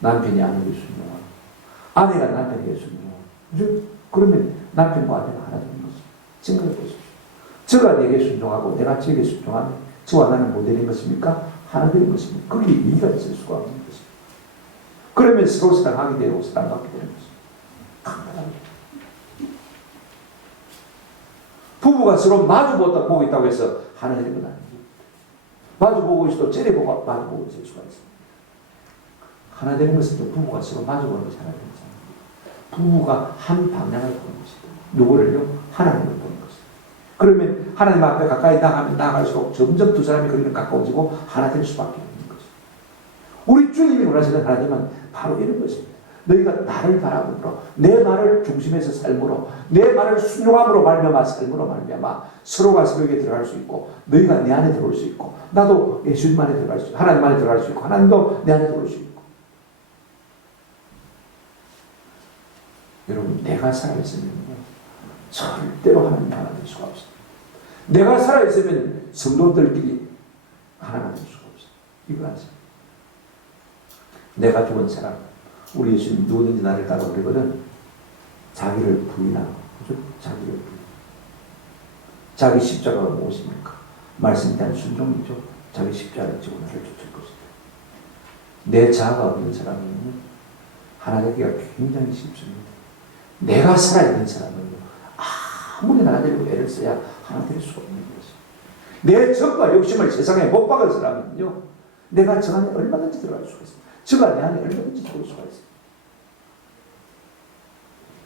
남편이 아내에게 순종하고 아내가 남편에게 순종하고 그러면 남편과 아내가 하나 되는 것입니다. 생각해 보십시오. 저가 내게 순종하고 내가 저에게 순종하면 저와 나는 뭐 되는 것입니까? 하나 되는 것입니다. 거기에 이의가 있을 수가 없는 것입니다. 그러면 서로 사랑하게 되고 사랑받게 되는 것입니다. 간단합니다. 부부가 서로 마주보고 보고 있다고 해서 하나 되는 건 아닙니다. 마주보고 있어도 째려보고 마주보고 있을 수가 있습니다. 하나 되는 것은 부부가 서로 마주보는 것이 하나 되는 것입니다. 부부가 한 방향을 보는 것입니다. 누구를요? 하나님을 보는 것입니다. 그러면 하나님 앞에 가까이 나가면 나갈수록 점점 두 사람이 거리는 가까워지고 하나 될 수밖에 없는 것입니다. 우리 주님이 원하시는 하나님은 바로 이런 것입니다. 너희가 나를 바라보므로 내 말을 중심에서 삶으로 내 말을 순종함으로 말미암아 삶으로 말미암아 서로가 서로에게 들어갈 수 있고 너희가 내 안에 들어올 수 있고 나도 예수님 안에 들어갈 수 있고 하나님 안에 들어갈 수 있고 하나님도 내 안에 들어올 수 있고. 여러분 내가 살아있으면 절대로 하나님 하나 될 수가 없습니다. 내가 살아있으면 성도들끼리 하나가 될 수가 없어요. 이거 아세요? 내가 죽은 사람, 우리 예수님 누구든지 나를 따라 그러거든 자기를 부인하고, 그죠? 자기를 부인. 자기 십자가가 무엇입니까? 말씀에 대한 순종이죠. 자기 십자가를 지고 나를 쫓을 것이다. 내 자아가 없는 사람은 하나 되기가 굉장히 쉽습니다. 내가 살아있는 사람은요, 아무리 하나 되려고 애를 써야 하나 될 수가 없는 것이죠. 내 정과 욕심을 세상에 못 박은 사람은요, 내가 저 안에 얼마든지 들어갈 수가 있습니다. 저가 내 안에 얼마든지 들어올 수가 있습니다.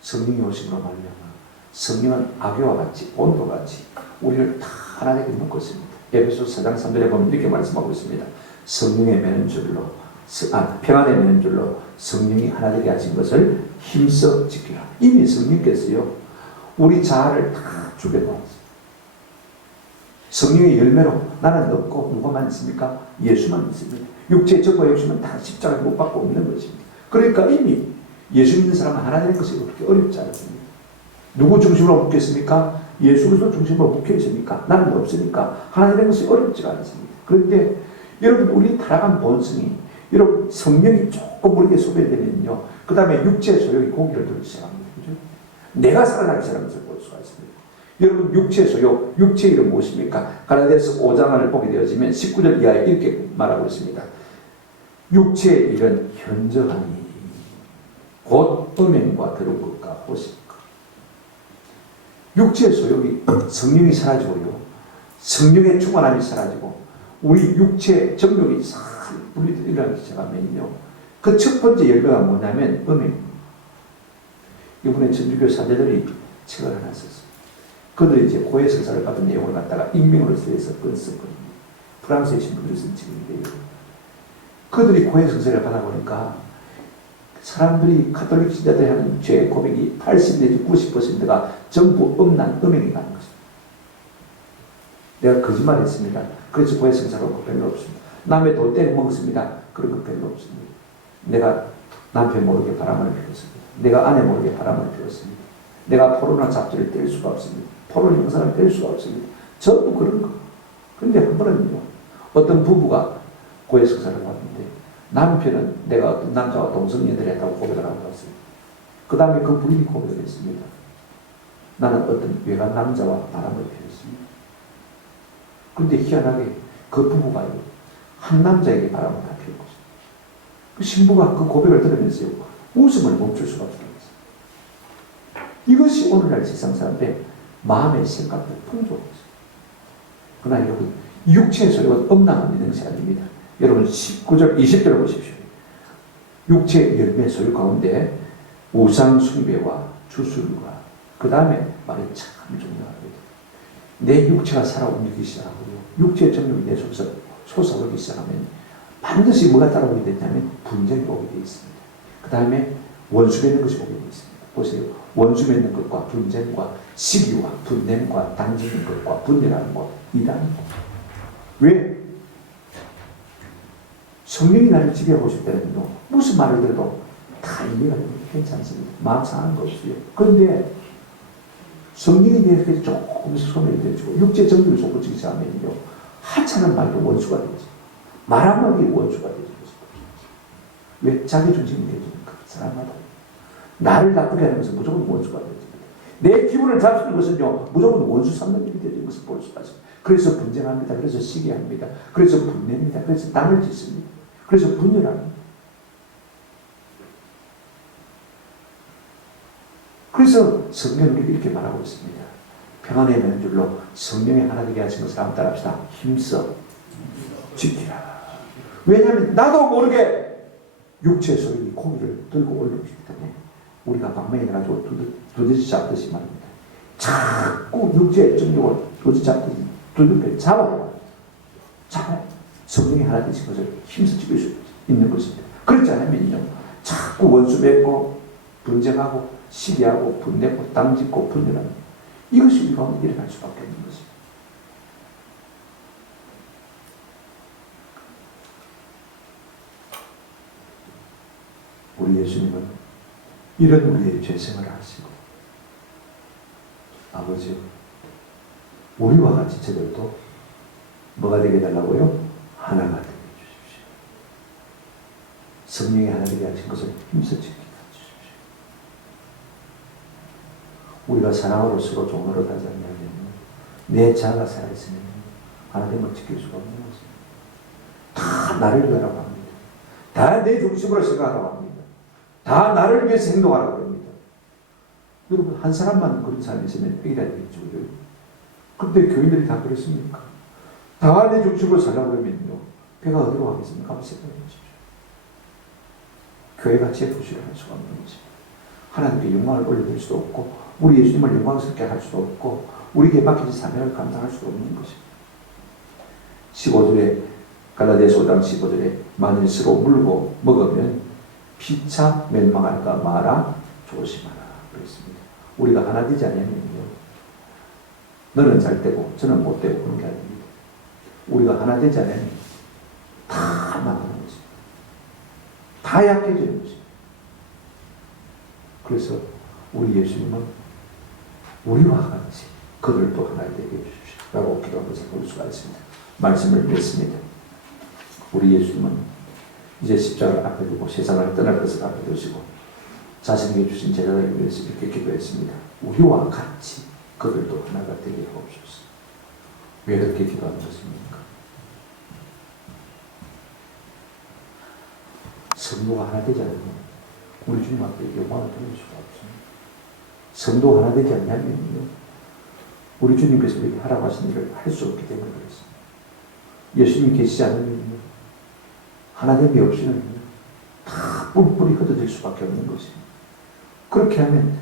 성령이 오심으로 말미암아 성령은 아교와 같이 온도와 같이 우리를 다 하나 되게 묶고 있습니다. 에베소 4장 3절에 보면 이렇게 말씀하고 있습니다. 성령의 매는 줄로 평안의 매는 줄로 성령이 하나 되게 하신 것을 힘써 지키라. 이미 성령께서요 우리 자아를 다 죽여놓았습니다. 성령의 열매로 나는 없고 누가만 있습니까? 예수만 있습니다. 육체의 적과 욕심은 다 십자가에 못 박고 없는 것입니다. 그러니까 이미 예수 믿는 사람은 하나 되는 것이 그렇게 어렵지 않습니다. 누구 중심으로 묶였습니까? 예수 그리스도 중심으로 묶여 있습니까? 나는 없으니까 하나 되는 것이 어렵지가 않습니다. 그런데 여러분 우리 타락한 본성이 여러분 성령이 조금 우리에게 소비되면요. 그 다음에 육체의 소욕이 고기를 들기 시작합니다. 그죠? 내가 살아나기 시작하는 것을 볼 수가 있습니다. 여러분 육체의 소욕, 육체의 이름 무엇입니까? 갈라디아서 5장을 보게 되어지면 19절 이하에 이렇게 말하고 있습니다. 육체의 일은 현저하니 곧 음행과 더러운 것과 호식과. 육체의 소욕이 성령이 사라지고요. 성령의 충만함이 사라지고 우리 육체 정욕이 싹 분리되기 시작하면요. 그 첫 번째 열매가 뭐냐면 음행입니다. 이번에 천주교 사제들이 책을 하나 썼어요. 그들이 이제 고해 성사를 받은 내용을 갖다가 익명으로 써서 썼거든요. 프랑스의 신부들이 쓴 책인데요. 그들이 고해 성사를 받아보니까 사람들이 카톨릭 신자들이 하는 죄 고백이 80 내지 90%가 전부 음란, 음행이 가는 것입니다. 내가 거짓말했습니다. 그래서 고해 성사가 별로 없습니다. 남의 돈 떼고 먹었습니다. 그런 거 별로 없습니다. 내가 남편 모르게 바람을 피웠습니다. 내가 아내 모르게 바람을 피웠습니다. 내가 포로나 잡지를 뗄 수가 없습니다. 포로 형사를 뗄 수가 없습니다. 전부 그런 거. 그런데 한 번은요, 어떤 부부가 고해 성사를 왔는데 남편은 내가 어떤 남자와 동성연애를 했다고 고백을 하고 왔습니다. 그 다음에 그 부인이 고백을 했습니다. 나는 어떤 외간 남자와 바람을 피웠습니다. 그런데 희한하게 그 부부가요, 한 남자에게 바람을 다 피운 것입니다. 그 신부가 그 고백을 들으면서요, 웃음을 멈출 수가 없었어요. 이것이 오늘날 세상 사람들의 마음의 생각과 풍조입니다. 그러나 여러분, 육체의 소욕은 엄랑한 믿는 것이 아닙니다. 여러분 19절 20절을 보십시오. 육체의 열매 소유 가운데 우상 숭배와 주술과 그 다음에 말이 참 중요합니다. 내 육체가 살아 움직이기 시작하고요. 육체의 정욕이 내 속에서 솟아오르기 시작하면 반드시 뭐가 따라오게 되냐면 분쟁이 오게 되어 있습니다. 그 다음에 원수 맺는 것이 오게 되어 있습니다. 보세요. 원수 맺는 것과 분쟁과 시기와 분냄과 당지는 것과 분열하는 것, 이단입니다. 왜? 성령이 나를 지배하고 싶다면요. 무슨 말을 들어도 다 이해가 됩니다. 괜찮습니다. 마음 상하는 거 없어요. 그런데 성령이 내게 조금씩 손을 대주고 육체 정도를 솟구치기 시작하면요. 하찮은 말도 원수가 되죠. 말 한마디에 원수가 되죠. 왜? 자기 중심이 되니까 사람마다. 나를 나쁘게 하는 것은 무조건 원수가 되죠. 내 기분을 잡수는 것은요. 무조건 원수 삼는 일이 되는 것을 볼 수가 있습니다. 그래서 분쟁합니다. 그래서 시기합니다. 그래서 분냄니다. 그래서 땅을 짓습니다. 그래서 분열합니다. 그래서 성경은 이렇게 말하고 있습니다. 평안의 면줄로 성령의 하나 되게 하신 것을 한번 따라합시다. 힘써 지키라. 왜냐하면 나도 모르게 육체의 소용이 고기를 들고 올라오기 때문에 우리가 방망이 가지고 두드지 잡듯이 말입니다. 자꾸 육체의 정욕을 두드지 잡듯이 두들겨 잡아요. 성령이 하나 되신 것을 힘써 지킬 수 있는 것입니다. 그렇지 않으면요. 자꾸 원수 맺고 분쟁하고 시기하고 분내고 땅짓고 분열하는 이것이 우리 가운데 일어날 수밖에 없는 것입니다. 우리 예수님은 이런 우리의 죄성을 아시고 아버지 우리와 같이 저들도 뭐가 되게 해달라고요? 하나가 되게 해주십시오. 성령이 하나 되게 하신 것을 힘써 지키게 해주십시오. 우리가 사랑으로 서로 종으로 하지 않냐면 내 자아가 살아있으면 하나님을 지킬 수가 없는 것입니다. 다 나를 위하라고 합니다. 다 내 중심으로 생각하라고 합니다. 다 나를 위해서 행동하라고 합니다. 여러분 한 사람만 그런 사람이 있으면 애기라 되겠죠. 그런데 교인들이 다 그렇습니까? 다 내 중심으로 살라고 하면요. 배가 어디로 가겠습니까? 한번 생각해 보십시오. 교회가 제 부실을 할 수가 없는 것입니다. 하나님께 영광을 올려드릴 수도 없고 우리 예수님을 영광스럽게 할 수도 없고 우리에게 맡겨진 사명을 감당할 수도 없는 것입니다. 15절에 갈라디아서 5장 15절에 만일 서로 물고 먹으면 피차 멸망할까 마라 조심하라 그랬습니다. 우리가 하나 되지 않으면요. 너는 잘 되고 저는 못 되고 그런 게 아닙니다. 우리가 하나 되지 않으면 다 망하는 것입니다. 다 약해지는 것입니다. 그래서 우리 예수님은 우리와 같이 그들도 하나 되게 해주십시오 라고 기도한 것을 볼 수가 있습니다. 말씀을 맺습니다. 우리 예수님은 이제 십자가를 앞에 두고 세상을 떠날 것을 앞에 두시고 자신에게 주신 제자들을 위해서 이렇게 기도했습니다. 우리와 같이 그들도 하나가 되게 하옵소서. 왜 그렇게 기도하는 것입니까? 성도가 하나 되지 않으면 우리 주님 앞에 영광을 돌릴 수가 없습니다. 성도가 하나 되지 않냐면요, 우리 주님께서 우리에게 하라고 하신 일을 할 수 없기 때문에 그렇습니다. 예수님이 계시지 않으면 하나됨이 없이는 다 뿔뿔이 흩어질 수밖에 없는 것입니다. 그렇게 하면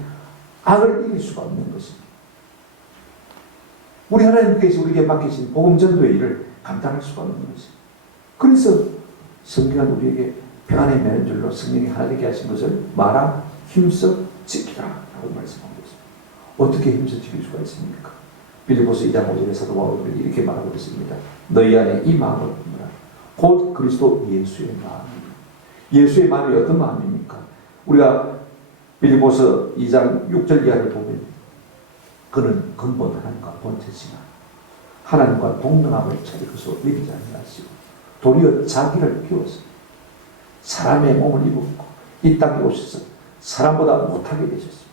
악을 이길 수가 없는 것입니다. 우리 하나님께서 우리에게 맡기신 복음 전도의 일을 감당할 수가 없는 것입니다. 그래서 성경은 우리에게 평안의 매는 줄로 성령이 하나 되게 하신 것을 말아 힘써 지키라 라고 말씀하고 있습니다. 어떻게 힘써 지킬 수가 있습니까? 빌립보서 2장 5절에 사도 바울이 이렇게 말하고 있습니다. 너희 안에 이 마음을 품으라. 곧 그리스도 예수의 마음입니다. 예수의 마음이 어떤 마음입니까? 우리가 빌립보서 2장 6절 이하를 보면 그는 근본 하나님과 본체시나 하나님과 동등함을 차리고서 여기지 아니하시고 도리어 자기를 비워서 사람의 몸을 입었고 이 땅에 오셔서 사람보다 못하게 되셨습니다.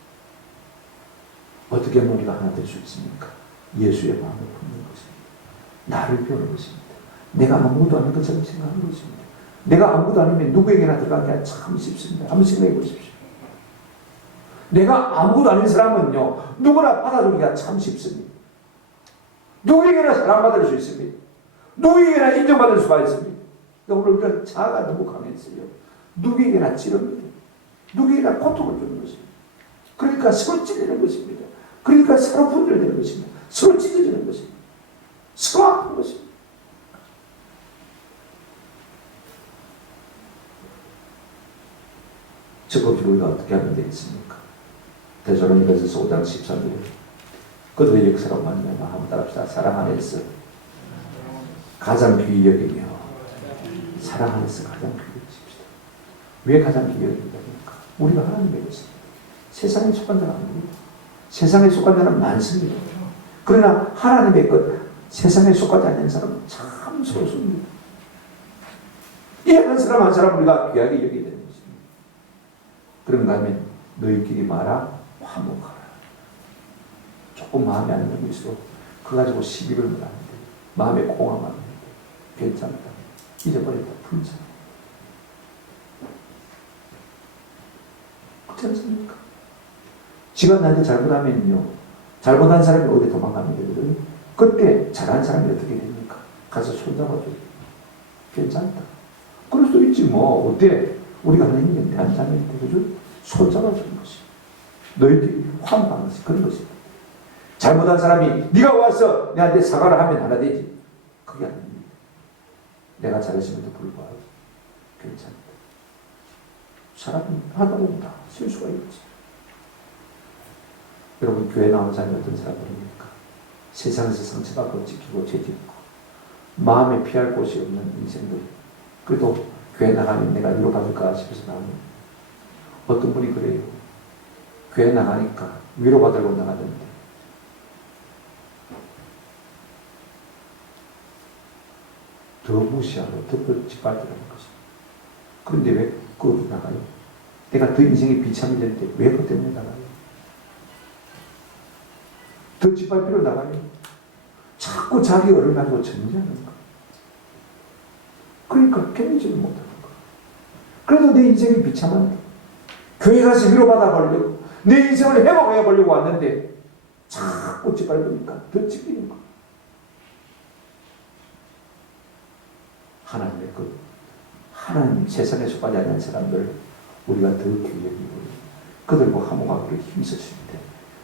어떻게 하면 우리가 하나 될 수 있습니까? 예수의 마음을 품는 것입니다. 나를 비우는 것입니다. 내가 아무것도 아닌 것처럼 생각하는 것입니다. 내가 아무것도 아니면 누구에게나 들어가기가 참 쉽습니다. 한번 생각해 보십시오. 내가 아무것도 아닌 사람은요, 누구나 받아주기가 참 쉽습니다. 누구에게나 사랑받을 수 있습니다. 누구에게나 인정받을 수가 있습니다. 오늘 우리가 자아가 너무 강했어요. 누구에게나 찌릅니다. 누구에게나 고통을 주는 것입니다. 그러니까 서로 찔리는 것입니다. 그러니까 서로 분열되는 것입니다. 서로 찢어지는 것입니다. 서로 아픈 것입니다. 적극적으로 우리가 어떻게 하면 되겠습니까? 데살로니가서 5장 13절에 그들의 역사로 말미암아 한번 따라합시다. 사랑 안에서 가장 귀히 여기며 사랑 안에서 가장 귀히 여기십시다. 왜 가장 귀히 여깁니까? 우리가 하나님의 것입니다. 세상에 속한 자는 아닙니다. 세상에 속한 자는 많습니다. 그러나 하나님의 것, 세상에 속하지 않는 사람은 참 소수입니다. 이 한 사람 한 사람 우리가 귀하게 여기게 되는 것입니다. 그런가 하면 너희끼리 말아 화목하라. 조금 마음에 안 드는 게 있어도 그거 가지고 시비를 하는데 마음에 공허하면 괜찮다. 잊어버렸다. 풀자. 그렇지 않습니까? 지가 나한테 잘못하면요, 잘못한 사람이 어디 도망가면 되거든요. 그때 잘한 사람이 어떻게 됩니까? 가서 손잡아줘요. 괜찮다. 그럴 수도 있지 뭐. 어때? 우리가 하나님께 대한 자매인데 그죠? 손잡아주는 것이 너희들이 화목하는 것이 그런 것입니다. 잘못한 사람이 네가 와서 내한테 사과를 하면 하나 되지. 그게 아닙니다. 내가 잘했음에도 불구하고 괜찮다. 사람은 하다 보면 다 실수가 있지. 여러분 교회 나온 사람이 어떤 사람들입니까? 세상에서 상처받고 지키고 죄짓고 마음에 피할 곳이 없는 인생들. 그래도 교회 나가면 내가 위로받을까 싶어서 나오는 어떤 분이 그래요. 교회 나가니까 위로받으려고 나가는데 더 무시하고 더 짓밟으라는 것입니다. 그런데 왜 그것도 나가요? 내가 더 인생이 비참해졌는데 왜 그것 때문에 나가요? 더 짓밟히러 나가요? 자꾸 자기 어를 가지고 정죄하는 거. 그러니까 견디지를 못하는 거. 그래도 내 인생이 비참한데 교회 가서 위로받아 보려고 내 인생을 회복해 보려고 왔는데 자꾸 짓밟으니까 더 찢기는 거. 하나님의 것, 하나님 세상에 속하지 않는 사람들 우리가 더 귀히 여기고 그들과 화목하기를 힘쓰십니다.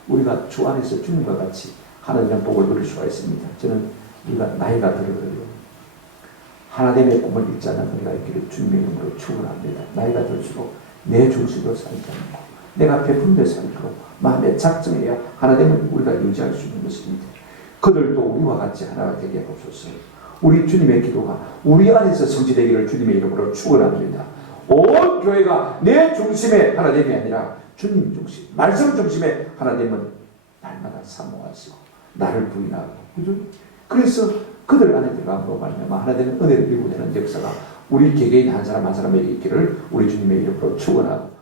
우리가 주 안에서 주님과 같이 하나님의 복을 누릴 수가 있습니다. 저는 우리가 나이가 들어요. 하나님의 꿈을 잊지 않는 우리가 있기를 주님의 이름으로 축원합니다. 나이가 들수록 내 중심으로 살지 않고 내가 베푼 데 살도록 마음의 작정해야 하나님을 우리가 유지할 수 있는 것입니다. 그들도 우리와 같이 하나가 되게 하옵소서. 우리 주님의 기도가 우리 안에서 성취되기를 주님의 이름으로 축원합니다. 온 교회가 내 중심의 하나됨이 아니라 주님 중심, 말씀 중심에 하나 되면 날마다 사모하시고 나를 부인하고, 그죠? 그래서 그들 안에 들어가고 말미암아 하나 되는 은혜를 이루고 되는 역사가 우리 개개인 한 사람 한 사람에게 있기를 우리 주님의 이름으로 축원하고